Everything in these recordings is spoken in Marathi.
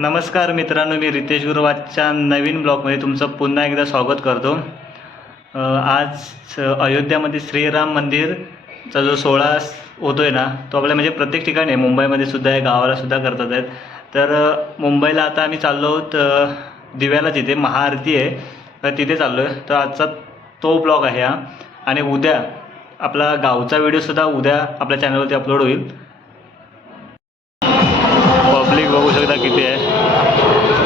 नमस्कार मित्रांनो मी रितेश गुरुवाजच्या नवीन ब्लॉगमध्ये तुमचं पुन्हा एकदा स्वागत करतो. आज अयोध्यामध्ये श्रीराम मंदिरचा जो सोहळा होतो आहे ना तो आपल्या म्हणजे प्रत्येक ठिकाणी आहे. मुंबईमध्ये सुद्धा आहे गावाला सुद्धा करतात आहेत. तर मुंबईला आता आम्ही चाललो आहोत दिव्याला तिथे महाआरती आहे तर तिथे चाललो आहे तर आजचा तो ब्लॉग आहे हा. आणि उद्या आपला गावचा व्हिडिओसुद्धा उद्या आपल्या चॅनलवरती अपलोड होईल. बघू शकता किती आहे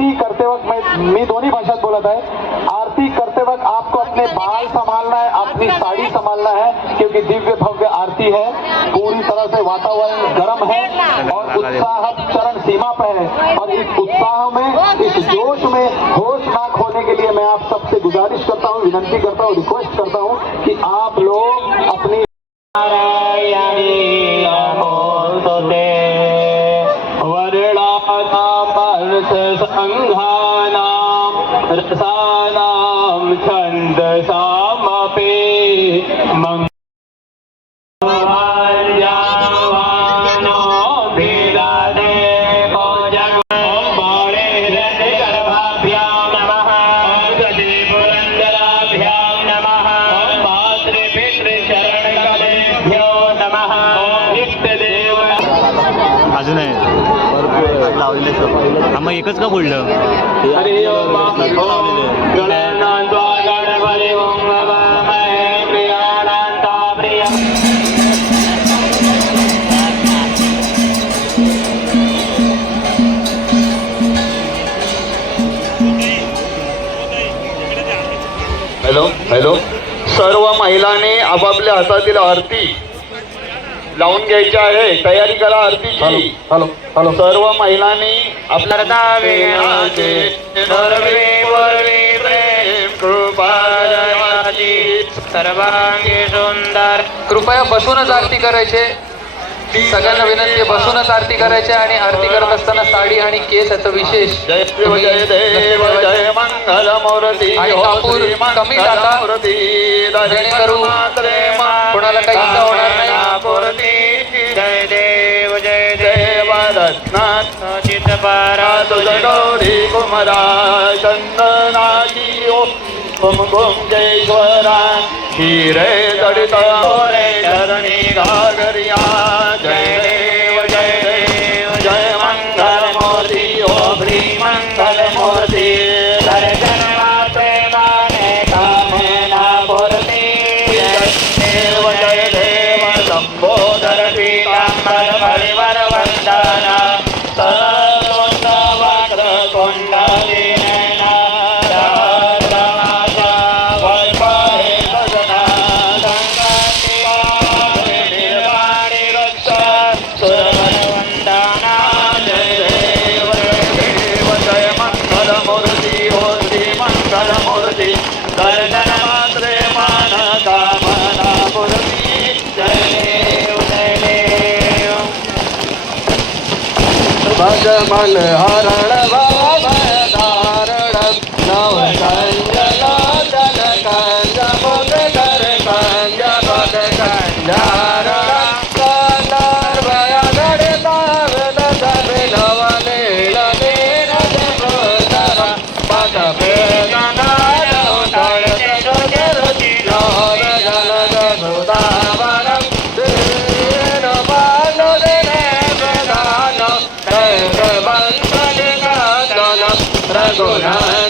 आरती करते वक्त मैं मी दोन्ही भाषात बोलत आहे आरती करते वक्त आपको अपने बाल संभालना है अपनी साड़ी संभालना है क्योंकि दिव्य भव्य आरती है। पूरी तरह से वातावरण गर्म है और उत्साह चरण सीमा पर है। और इस उत्साह में इस जोश में होशनाक होने के लिए मैं आप सबसे गुजारिश करता हूँ विनंती करता हूँ रिक्वेस्ट करता हूँ कि आप लोग अपनी રસાનામ છંદ સામપે મંગ हा मग एकच का बोललं? Hello hello. सर्व महिलांनी आपापल्या हातातील आरती लावून घ्यायची आहे. तयारी करा आरतीची. Hello hello. सर्व महिलांनी आपल्या सर्वांगी सुंदर कृपया बसूनच आरती करायचे सगळ्यांना विनंती बसूनच आरती करायचे आणि आरती करत असताना साडी आणि केस याचं विशेष जय देव जय देव जय मंगल मूर्ती आणि हो कापूर कमी टाका. जेणेकरून कोणाला काही इजा होणार नाही. मूर्ती जय देव जय देव रत्नात चित तुझ गौरी कुमरा चंदनाची ओ कुम कुम जयश्वरा हिरे जडित रे धरणी घागरिया जय देव जय மலராள Jagannath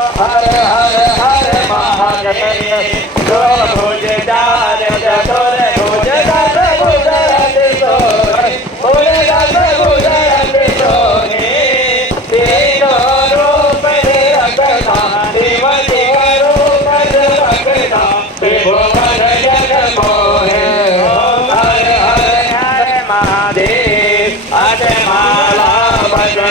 Bade Mala Bade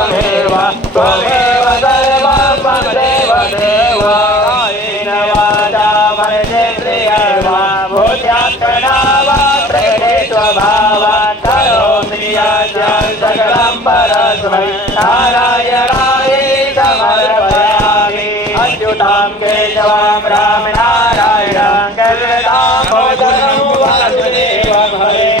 त्वमेव त्वमेव सर्वं देव। कायेन वाचा मनसेन्द्रियर्वा भूत्यात्मना करोमि सकलं परस्मै नारायणाय समर्पयामि। अच्युतां केशवां राम नारायणं हरे।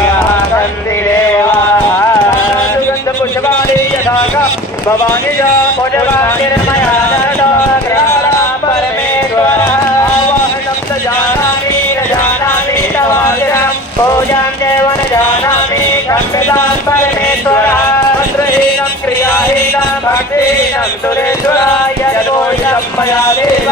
भवानि च परमेश्वर। जानामि जानामि तवादिनं पूजां देव जानामि खण्डितां परमेश्वर। मन्त्रहीनं क्रियाहीनं भक्तिहीनं सुरेश्वर यदोषं मया देव।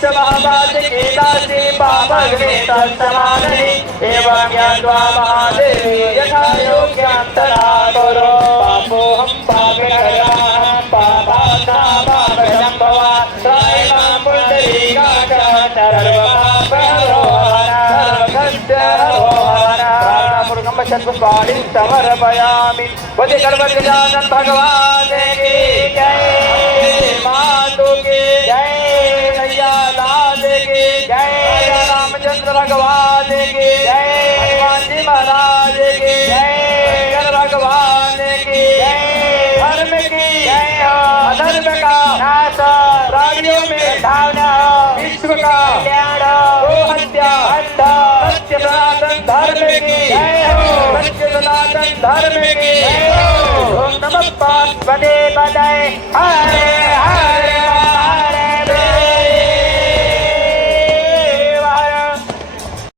पंचमहावाचिकीदासी पापग्ने तत्समाननि एवं ज्ञात्वा महादेवी यथा योग्यं तथा कुरु पापोऽहं पापिनः पापानामापशं भवा त्रायणां पुण्डरीकाक्षरवरवरपुष्पाणि समर्पयामि वदे सर्वगजानन भगवान ಕಲ್ಯಾಣ ಸತ್ಯ ಅಂಧ ಸತ್ಯ ಸನಾತನ ಧರ್ಮಕ್ಕೆ ಸತ್ಯ ಸನಾತನ ಧರ್ಮಕ್ಕೆ ನಮಃ ಪಾರ್ವದೇ ಪದೇ ಹರೇ ಹರೇ